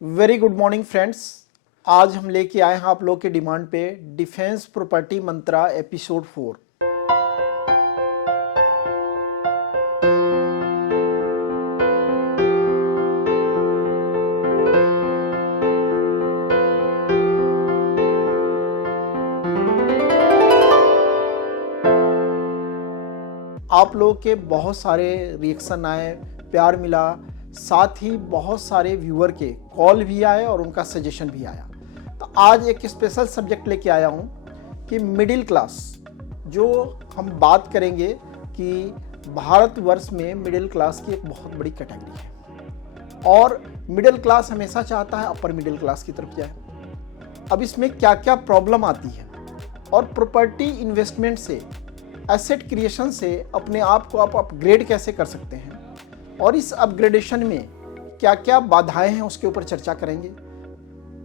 Very good morning friends. आज हम लेके आए हैं आप लोग के डिमांड पे डिफेंस प्रॉपर्टी मंत्रा एपिसोड 4। आप लोग के बहुत सारे रिएक्शन आए, प्यार मिला, साथ ही बहुत सारे व्यूअर के कॉल भी आए और उनका सजेशन भी आया। तो आज एक स्पेशल सब्जेक्ट लेके आया हूँ कि मिडिल क्लास, जो हम बात करेंगे कि भारतवर्ष में मिडिल क्लास की एक बहुत बड़ी कैटेगरी है और मिडिल क्लास हमेशा चाहता है अपर मिडिल क्लास की तरफ जाए। अब इसमें क्या क्या प्रॉब्लम आती है और प्रॉपर्टी इन्वेस्टमेंट से, एसेट क्रिएशन से अपने आप को आप अपग्रेड कैसे कर सकते हैं और इस अपग्रेडेशन में क्या क्या बाधाएं हैं उसके ऊपर चर्चा करेंगे।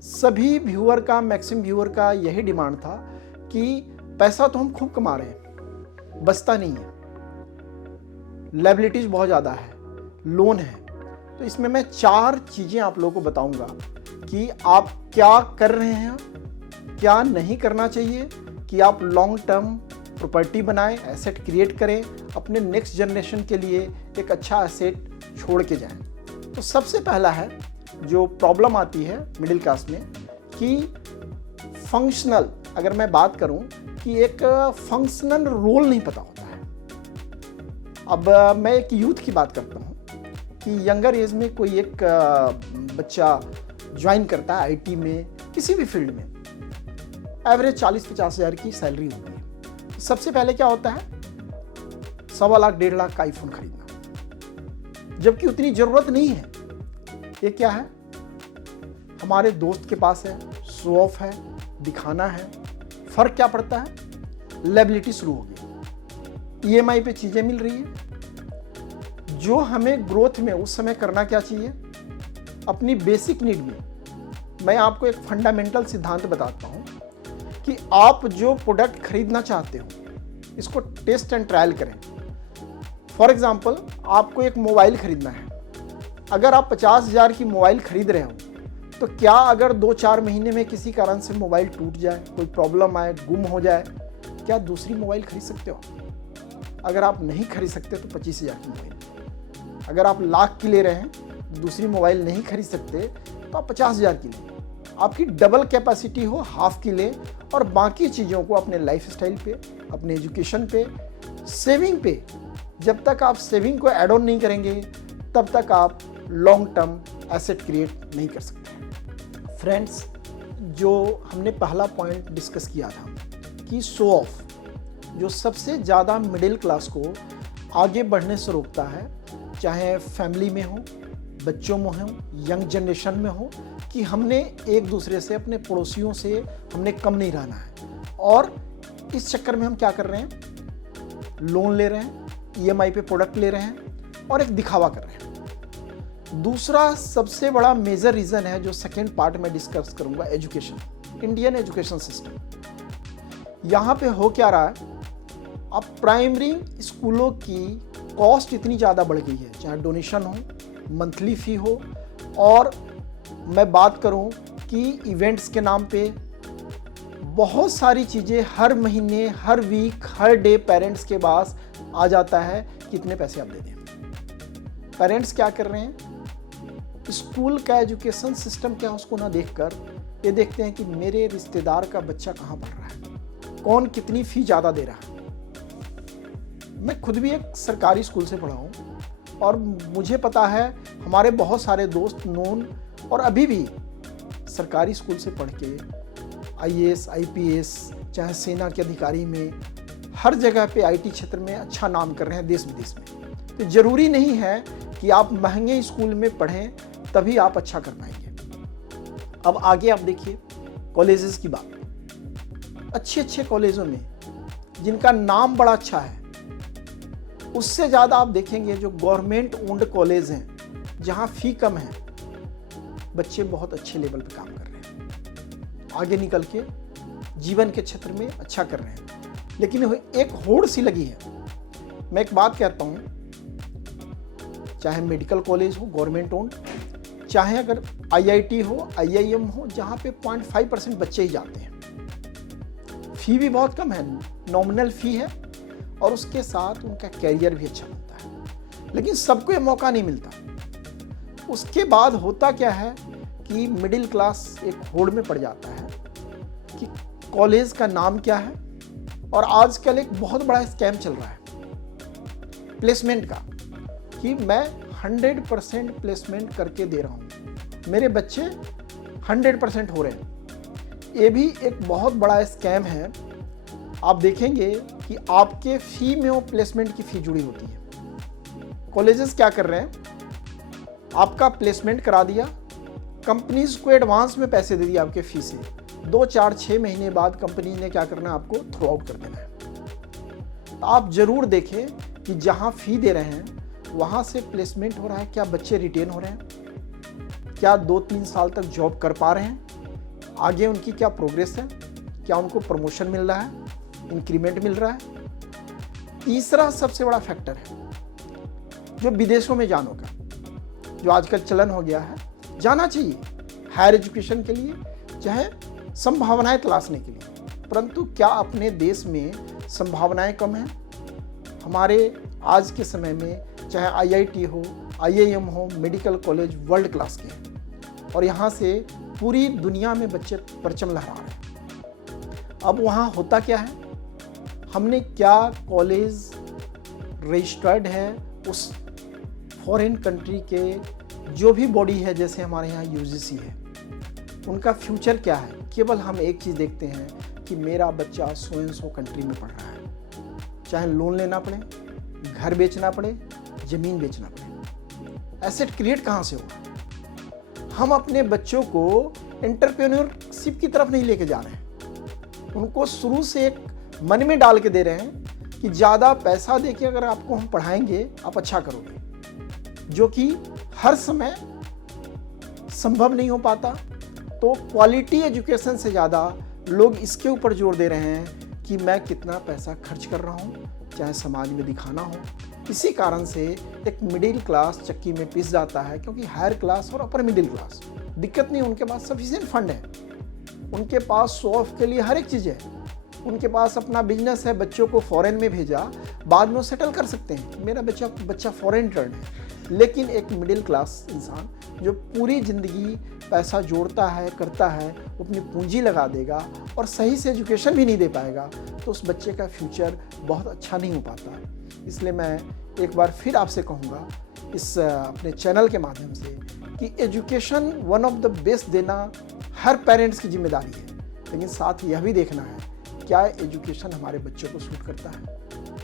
सभी व्यूअर का, मैक्सिमम व्यूअर का यही डिमांड था कि पैसा तो हम खूब कमा रहे हैं, बचता नहीं है, लायबिलिटीज बहुत ज़्यादा है, लोन है। तो इसमें मैं 4 चीज़ें आप लोगों को बताऊंगा कि आप क्या कर रहे हैं, क्या नहीं करना चाहिए कि आप लॉन्ग टर्म प्रॉपर्टी बनाएं, एसेट क्रिएट करें, अपने नेक्स्ट जनरेशन के लिए एक अच्छा एसेट छोड़ के जाएं। तो सबसे पहला है जो प्रॉब्लम आती है मिडिल क्लास में कि फंक्शनल, अगर मैं बात करूं कि एक फंक्शनल रोल नहीं पता होता है। अब मैं एक यूथ की बात करता हूं कि यंगर एज में कोई एक बच्चा ज्वाइन करता है आईटी में, किसी भी फील्ड में, एवरेज 40-50 हज़ार की सैलरी होती है। सबसे पहले क्या होता है, 1.25 लाख 1.5 लाख का आईफोन खरीदना, जबकि उतनी जरूरत नहीं है। ये क्या है, हमारे दोस्त के पास है, शो ऑफ है, दिखाना है। फर्क क्या पड़ता है, लायबिलिटी शुरू होगी, ईएमआई पे चीजें मिल रही है। जो हमें ग्रोथ में उस समय करना क्या चाहिए, अपनी बेसिक नीड में मैं आपको एक फंडामेंटल सिद्धांत बताता हूं कि आप जो प्रोडक्ट खरीदना चाहते हो इसको टेस्ट एंड ट्रायल करें। फॉर एग्जांपल, आपको एक मोबाइल खरीदना है। अगर आप 50,000 की मोबाइल खरीद रहे हो तो क्या अगर 2-4 महीने में किसी कारण से मोबाइल टूट जाए, कोई प्रॉब्लम आए, गुम हो जाए, क्या दूसरी मोबाइल खरीद सकते हो? अगर आप नहीं खरीद सकते तो 25,000 की मोबाइल। अगर आप लाख की ले रहे हैं, दूसरी मोबाइल नहीं खरीद सकते तो आप 50,000 की लें। आपकी डबल कैपेसिटी हो, हाफ की लें और बाकी चीज़ों को अपने लाइफस्टाइल पे, अपने एजुकेशन पे, सेविंग पे, जब तक आप सेविंग को ऐड ऑन नहीं करेंगे तब तक आप लॉन्ग टर्म एसेट क्रिएट नहीं कर सकते। फ्रेंड्स, जो हमने पहला पॉइंट डिस्कस किया था कि शो ऑफ, जो सबसे ज़्यादा मिडिल क्लास को आगे बढ़ने से रोकता है, चाहे फैमिली में हो, बच्चों में हो, यंग जनरेशन में हो, कि हमने एक दूसरे से, अपने पड़ोसियों से हमने कम नहीं रहना है। और इस चक्कर में हम क्या कर रहे हैं, लोन ले रहे हैं, ईएमआई पे प्रोडक्ट ले रहे हैं और एक दिखावा कर रहे हैं। दूसरा सबसे बड़ा मेजर रीज़न है, जो सेकेंड पार्ट में डिस्कस करूंगा, एजुकेशन, इंडियन एजुकेशन सिस्टम। यहाँ पे हो क्या रहा है, अब प्राइमरी स्कूलों की कॉस्ट इतनी ज़्यादा बढ़ गई है, चाहे डोनेशन हो, मंथली फ़ी हो, और मैं बात करूं कि इवेंट्स के नाम पे बहुत सारी चीज़ें हर महीने, हर वीक, हर डे पेरेंट्स के पास आ जाता है, कितने पैसे आप दे दें। पेरेंट्स क्या कर रहे हैं, स्कूल का एजुकेशन सिस्टम क्या उसको ना देखकर ये देखते हैं कि मेरे रिश्तेदार का बच्चा कहाँ पढ़ रहा है, कौन कितनी फ़ी ज़्यादा दे रहा है। मैं खुद भी एक सरकारी स्कूल से पढ़ा हूँ और मुझे पता है, हमारे बहुत सारे दोस्त नोन और अभी भी सरकारी स्कूल से पढ़ के आईएएस, आईपीएस, चाहे सेना के अधिकारी में, हर जगह पे आईटी क्षेत्र में अच्छा नाम कर रहे हैं देश विदेश में। तो ज़रूरी नहीं है कि आप महंगे स्कूल में पढ़ें तभी आप अच्छा कर पाएंगे। अब आगे आप देखिए कॉलेजेस की बात। अच्छे अच्छे कॉलेजों में जिनका नाम बड़ा अच्छा है, उससे ज़्यादा आप देखेंगे जो गवर्नमेंट ओन्ड कॉलेज हैं, जहाँ फ़ी कम है, बच्चे बहुत अच्छे लेवल पे काम कर रहे हैं, आगे निकल के जीवन के क्षेत्र में अच्छा कर रहे हैं। लेकिन एक होड़ सी लगी है। मैं एक बात कहता हूँ, चाहे मेडिकल कॉलेज हो गवर्नमेंट ओन्ड, चाहे अगर IIT हो, IIM हो, जहाँ पे 0.5% बच्चे ही जाते हैं। फ़ी भी बहुत कम है, नॉमिनल फ़ी है, और उसके साथ उनका कैरियर भी अच्छा बनता है। लेकिन सबको ये मौका नहीं मिलता। उसके बाद होता क्या है कि मिडिल क्लास एक होड़ में पड़ जाता है कि कॉलेज का नाम क्या है, और आजकल एक बहुत बड़ा स्कैम चल रहा है प्लेसमेंट का, कि मैं 100% प्लेसमेंट करके दे रहा हूँ, मेरे बच्चे 100% हो रहे हैं। ये भी एक बहुत बड़ा स्कैम है। आप देखेंगे कि आपके फ़ी में वो प्लेसमेंट की फ़ी जुड़ी होती है। कॉलेजेस क्या कर रहे हैं, आपका प्लेसमेंट करा दिया, कंपनीज को एडवांस में पैसे दे दिए आपके फ़ी से, 2, 4, 6 महीने बाद कंपनी ने क्या करना है, आपको थ्रो आउट कर देना है। तो आप ज़रूर देखें कि जहाँ फ़ी दे रहे हैं वहाँ से प्लेसमेंट हो रहा है, क्या बच्चे रिटेन हो रहे हैं, क्या 2-3 साल तक जॉब कर पा रहे हैं, आगे उनकी क्या प्रोग्रेस है, क्या उनको प्रमोशन मिल रहा है, इंक्रीमेंट मिल रहा है। तीसरा सबसे बड़ा फैक्टर है जो विदेशों में जाने का, जो आजकल चलन हो गया है, जाना चाहिए हायर एजुकेशन के लिए, चाहे संभावनाएं तलाशने के लिए, परंतु क्या अपने देश में संभावनाएं कम हैं? हमारे आज के समय में चाहे IIT हो, IIM हो, मेडिकल कॉलेज वर्ल्ड क्लास के हैं, और यहाँ से पूरी दुनिया में बच्चे परचम लहरा रहे हैं। अब वहाँ होता क्या है, हमने क्या कॉलेज रजिस्टर्ड है उस फॉरेन कंट्री के जो भी बॉडी है, जैसे हमारे यहाँ UGC है, उनका फ्यूचर क्या है। केवल हम एक चीज़ देखते हैं कि मेरा बच्चा सो एंड सो कंट्री में पढ़ रहा है, चाहे लोन लेना पड़े, घर बेचना पड़े, ज़मीन बेचना पड़े। एसेट क्रिएट कहाँ से होगा? हम अपने बच्चों को एंटरप्रेन्योरशिप की तरफ नहीं लेके जा रहे हैं, उनको शुरू से एक मन में डाल के दे रहे हैं कि ज़्यादा पैसा देके अगर आपको हम पढ़ाएंगे आप अच्छा करोगे, जो कि हर समय संभव नहीं हो पाता। तो क्वालिटी एजुकेशन से ज़्यादा लोग इसके ऊपर जोर दे रहे हैं कि मैं कितना पैसा खर्च कर रहा हूँ, चाहे समाज में दिखाना हो। इसी कारण से एक मिडिल क्लास चक्की में पिस जाता है, क्योंकि हायर क्लास और अपर मिडिल क्लास दिक्कत नहीं, उनके पास सफिशिएंट फंड है, उनके पास शो ऑफ के लिए हर एक चीज़ है, उनके पास अपना बिजनेस है, बच्चों को फॉरेन में भेजा, बाद में वो सेटल कर सकते हैं, मेरा बच्चा फॉरेन टर्न है। लेकिन एक मिडिल क्लास इंसान जो पूरी ज़िंदगी पैसा जोड़ता है, करता है, वो अपनी पूंजी लगा देगा और सही से एजुकेशन भी नहीं दे पाएगा, तो उस बच्चे का फ्यूचर बहुत अच्छा नहीं हो पाता। इसलिए मैं एक बार फिर आपसे कहूँगा इस अपने चैनल के माध्यम से कि education one of the best देना हर पेरेंट्स की जिम्मेदारी है, लेकिन साथ यह भी देखना है क्या एजुकेशन हमारे बच्चों को सूट करता है,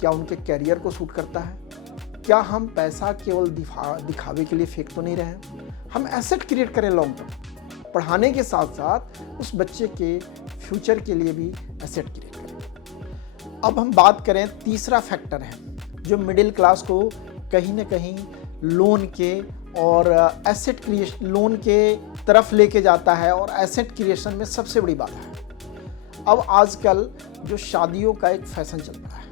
क्या उनके कैरियर को सूट करता है, क्या हम पैसा केवल दिखावे के लिए फेंक तो नहीं रहे हैं, हम एसेट क्रिएट करें लॉन्ग टर्म, पढ़ाने के साथ साथ उस बच्चे के फ्यूचर के लिए भी एसेट क्रिएट करें। अब हम बात करें, तीसरा फैक्टर है जो मिडिल क्लास को कहीं ना कहीं लोन के और एसेट क्रिएशन, लोन के तरफ लेके जाता है और एसेट क्रिएशन में सबसे बड़ी बात है। अब आजकल जो शादियों का एक फैशन चल रहा है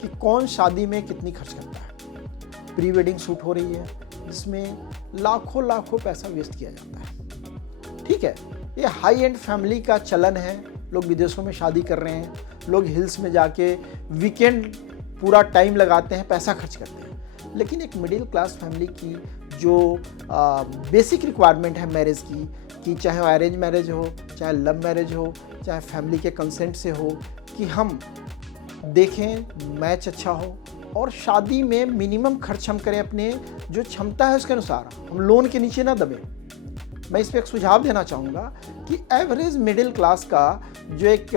कि कौन शादी में कितनी खर्च करता है, प्री वेडिंग शूट हो रही है जिसमें लाखों पैसा वेस्ट किया जाता है। ठीक है, ये हाई एंड फैमिली का चलन है, लोग विदेशों में शादी कर रहे हैं, लोग हिल्स में जाके वीकेंड पूरा टाइम लगाते हैं, पैसा खर्च करते हैं। लेकिन एक मिडिल क्लास फैमिली की जो बेसिक रिक्वायरमेंट है मैरिज की, कि चाहे वो अरेंज मैरिज हो, चाहे लव मैरिज हो, चाहे फैमिली के कंसेंट से हो, कि हम देखें मैच अच्छा हो और शादी में मिनिमम खर्च हम करें, अपने जो क्षमता है उसके अनुसार, हम लोन के नीचे ना दबें। मैं इस पर एक सुझाव देना चाहूँगा कि एवरेज मिडिल क्लास का जो एक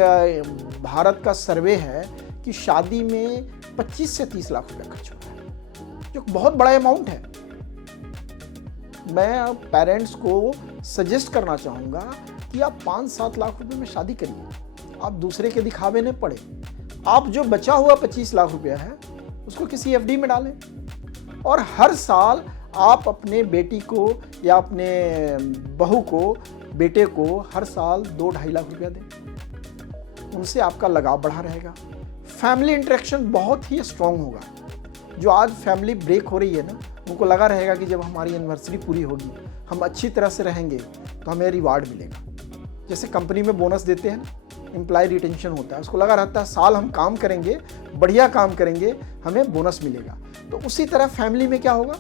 भारत का सर्वे है कि शादी में 25 से 30 लाख रुपया खर्च हो रहा है, जो बहुत बड़ा अमाउंट है। मैं पेरेंट्स को सजेस्ट करना चाहूँगा कि आप 5-7 लाख रुपए में शादी करिए, आप दूसरे के दिखावे न पड़े। आप जो बचा हुआ 25 लाख रुपया है उसको किसी FD में डालें और हर साल आप अपने बेटी को या अपने बहू को, बेटे को हर साल 2-2.5 लाख रुपया दें। उनसे आपका लगाव बढ़ा रहेगा, फैमिली इंटरेक्शन बहुत ही स्ट्रांग होगा। जो आज फैमिली ब्रेक हो रही है ना, उनको लगा रहेगा कि जब हमारी एनिवर्सरी पूरी होगी हम अच्छी तरह से रहेंगे तो हमें रिवार्ड मिलेगा। जैसे कंपनी में बोनस देते हैं ना, एम्प्लॉय रिटेंशन होता है, उसको लगा रहता है साल हम काम करेंगे, बढ़िया काम करेंगे, हमें बोनस मिलेगा। तो उसी तरह फैमिली में क्या होगा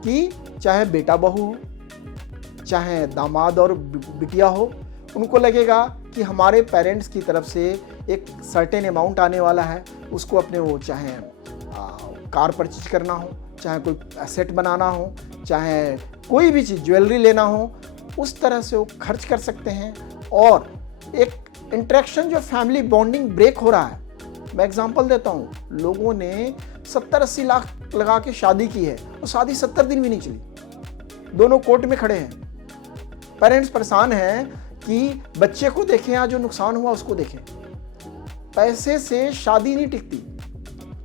कि चाहे बेटा बहू हो, चाहे दामाद और बिटिया हो, उनको लगेगा कि हमारे पेरेंट्स की तरफ से एक सर्टेन अमाउंट आने वाला है, उसको अपने वो चाहे कार परचेज करना हो, चाहे कोई एसेट बनाना हो, चाहे कोई भी चीज़ ज्वेलरी लेना हो, उस तरह से वो खर्च कर सकते हैं। और एक इंटरेक्शन जो फैमिली बॉन्डिंग ब्रेक हो रहा है, मैं एग्जांपल देता हूँ, लोगों ने 70-80 लाख लगा के शादी की है, वो शादी 70 दिन भी नहीं चली, दोनों कोर्ट में खड़े हैं, पेरेंट्स परेशान हैं कि बच्चे को देखें या जो नुकसान हुआ उसको देखें। पैसे से शादी नहीं टिकती।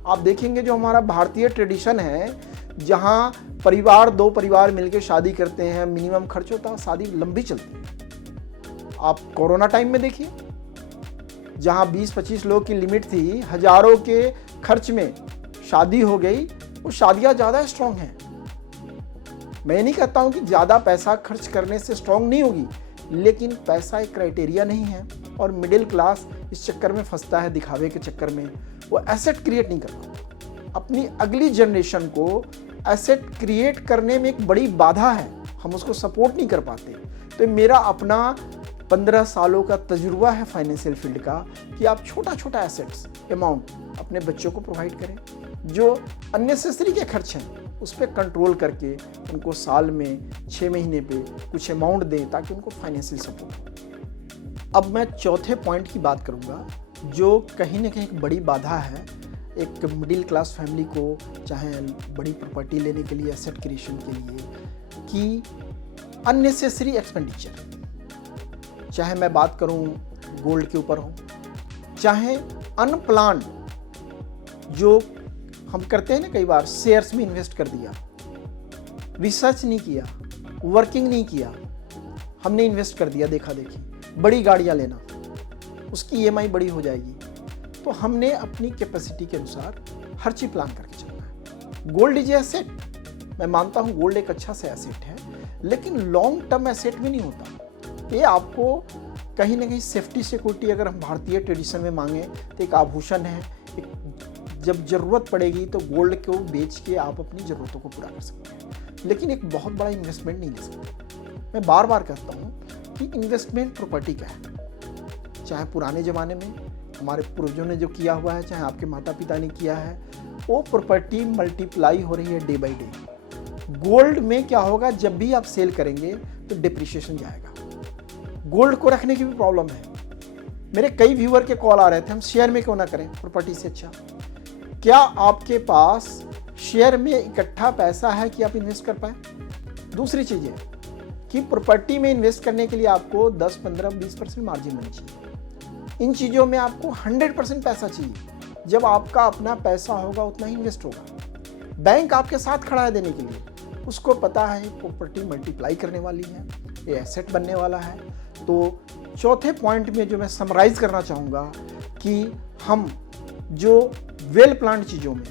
आप देखेंगे जो हमारा भारतीय ट्रेडिशन है, जहां परिवार, 2 परिवार मिलकर शादी करते हैं, मिनिमम खर्च होता है, शादी लंबी चलती है। आप कोरोना टाइम में देखिए, जहां 20-25 लोग की लिमिट थी, हजारों के खर्च में शादी हो गई। वो शादियां ज़्यादा स्ट्रांग हैं। मैं नहीं कहता हूं कि ज़्यादा पैसा खर्च करने से स्ट्रांग नहीं होगी, लेकिन पैसा एक क्राइटेरिया नहीं है। और मिडिल क्लास इस चक्कर में फंसता है, दिखावे के चक्कर में वो एसेट क्रिएट नहीं कर पाता। अपनी अगली जनरेशन को एसेट क्रिएट करने में एक बड़ी बाधा है, हम उसको सपोर्ट नहीं कर पाते। तो मेरा अपना 15 सालों का तजुर्बा है फाइनेंशियल फील्ड का कि आप छोटा छोटा एसेट्स अमाउंट अपने बच्चों को प्रोवाइड करें, जो अननेसेसरी के खर्च हैं उस पर कंट्रोल करके उनको साल में 6 महीने पे कुछ अमाउंट दें ताकि उनको फाइनेंशियल सपोर्ट हो। अब मैं चौथे पॉइंट की बात करूंगा, जो कहीं ना कहीं एक बड़ी बाधा है एक मिडिल क्लास फैमिली को, चाहे बड़ी प्रॉपर्टी लेने के लिए, एसेट क्रिएशन के लिए, कि अननेसेसरी एक्सपेंडिचर। चाहे मैं बात करूं गोल्ड के ऊपर हो, चाहे अनप्लान्ड जो हम करते हैं ना, कई बार शेयर्स में इन्वेस्ट कर दिया, रिसर्च नहीं किया, वर्किंग नहीं किया, हमने इन्वेस्ट कर दिया देखा देखी। बड़ी गाड़ियां लेना, उसकी ईएमआई बड़ी हो जाएगी, तो हमने अपनी कैपेसिटी के अनुसार हर चीज प्लान करके चलना है। गोल्ड इज एसेट, मैं मानता हूं गोल्ड एक अच्छा सा एसेट है, लेकिन लॉन्ग टर्म एसेट में नहीं होता। ये आपको कहीं ना कहीं सेफ्टी सिक्योरिटी, अगर हम भारतीय ट्रेडिशन में मांगे तो एक आभूषण है, जब जरूरत पड़ेगी तो गोल्ड को बेच के आप अपनी ज़रूरतों को पूरा कर सकते हैं, लेकिन एक बहुत बड़ा इन्वेस्टमेंट नहीं ले सकते। मैं बार बार कहता हूँ कि इन्वेस्टमेंट प्रॉपर्टी क्या है, चाहे पुराने ज़माने में हमारे पूर्वजों ने जो किया हुआ है, चाहे आपके माता पिता ने किया है, वो प्रॉपर्टी मल्टीप्लाई हो रही है डे बाई डे। गोल्ड में क्या होगा, जब भी आप सेल करेंगे तो डिप्रिशिएशन जाएगा। गोल्ड को रखने की भी प्रॉब्लम है। मेरे कई व्यूअर के कॉल आ रहे थे, हम शेयर में क्यों ना करें प्रॉपर्टी से अच्छा। क्या आपके पास शेयर में इकट्ठा पैसा है कि आप इन्वेस्ट कर पाए? दूसरी चीज़ है कि प्रॉपर्टी में इन्वेस्ट करने के लिए आपको 10, 15, 20% मार्जिन होनी चाहिए। इन चीज़ों में आपको 100% पैसा चाहिए। जब आपका अपना पैसा होगा उतना ही इन्वेस्ट होगा। बैंक आपके साथ खड़ा है देने के लिए, उसको पता है प्रॉपर्टी मल्टीप्लाई करने वाली है, ये एसेट बनने वाला है। तो चौथे पॉइंट में जो मैं समराइज करना चाहूँगा कि हम जो वेल प्लान्ड चीज़ों में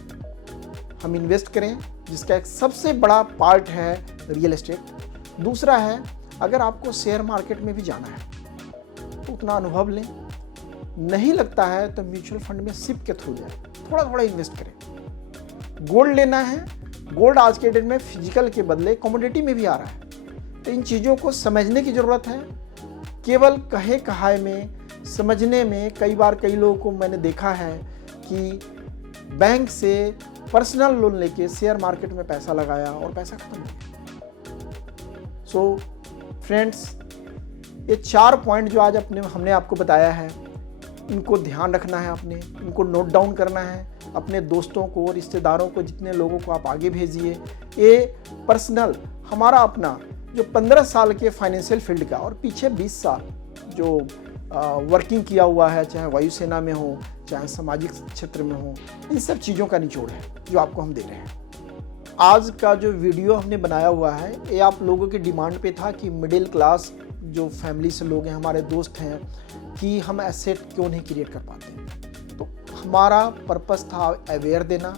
हम इन्वेस्ट करें, जिसका एक सबसे बड़ा पार्ट है रियल एस्टेट। दूसरा है, अगर आपको शेयर मार्केट में भी जाना है तो उतना अनुभव लें, नहीं लगता है तो म्यूचुअल फंड में सिप के थ्रू जाए, थोड़ा थोड़ा इन्वेस्ट करें। गोल्ड लेना है, गोल्ड आज के डेट में फिजिकल के बदले कमोडिटी में भी आ रहा है, तो इन चीज़ों को समझने की ज़रूरत है। केवल कहे कहाए में, समझने में, कई बार कई लोगों को मैंने देखा है कि बैंक से पर्सनल लोन लेके शेयर मार्केट में पैसा लगाया और पैसा खत्म हो गया। सो फ्रेंड्स, ये 4 पॉइंट जो आज हमने आपको बताया है, इनको ध्यान रखना है, इनको नोट डाउन करना है, अपने दोस्तों को, रिश्तेदारों को, जितने लोगों को आप आगे भेजिए। ये पर्सनल हमारा अपना जो 15 साल के फाइनेंशियल फील्ड का और पीछे 20 साल जो वर्किंग किया हुआ है, चाहे वायुसेना में हो, चाहे सामाजिक क्षेत्र में हो, इन सब चीज़ों का निचोड़ है जो आपको हम दे रहे हैं। आज का जो वीडियो हमने बनाया हुआ है, ये आप लोगों की डिमांड पे था कि मिडिल क्लास जो फैमिली से लोग हैं, हमारे दोस्त हैं, कि हम एसेट क्यों नहीं क्रिएट कर पाते। तो हमारा पर्पस था अवेयर देना,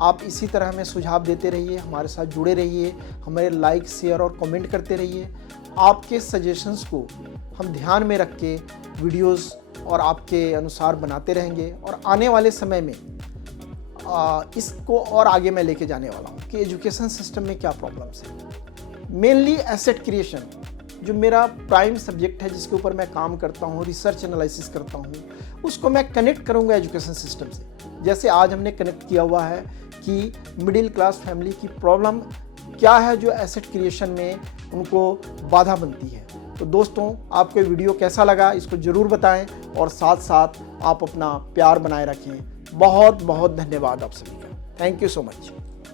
आप इसी तरह हमें सुझाव देते रहिए, हमारे साथ जुड़े रहिए, हमें लाइक, शेयर और कमेंट करते रहिए। आपके सजेशंस को हम ध्यान में रख के वीडियोस और आपके अनुसार बनाते रहेंगे और आने वाले समय में इसको और आगे मैं लेके जाने वाला हूँ कि एजुकेशन सिस्टम में क्या प्रॉब्लम्स हैं। मेनली एसेट क्रिएशन जो मेरा प्राइम सब्जेक्ट है, जिसके ऊपर मैं काम करता हूँ, रिसर्च एनालिसिस करता हूँ, उसको मैं कनेक्ट करूँगा एजुकेशन सिस्टम से। जैसे आज हमने कनेक्ट किया हुआ है कि मिडिल क्लास फैमिली की प्रॉब्लम क्या है जो एसेट क्रिएशन में उनको बाधा बनती है। तो दोस्तों, आपको ये वीडियो कैसा लगा इसको ज़रूर बताएं और साथ साथ आप अपना प्यार बनाए रखें। बहुत बहुत धन्यवाद आप सभी का। Thank you so much.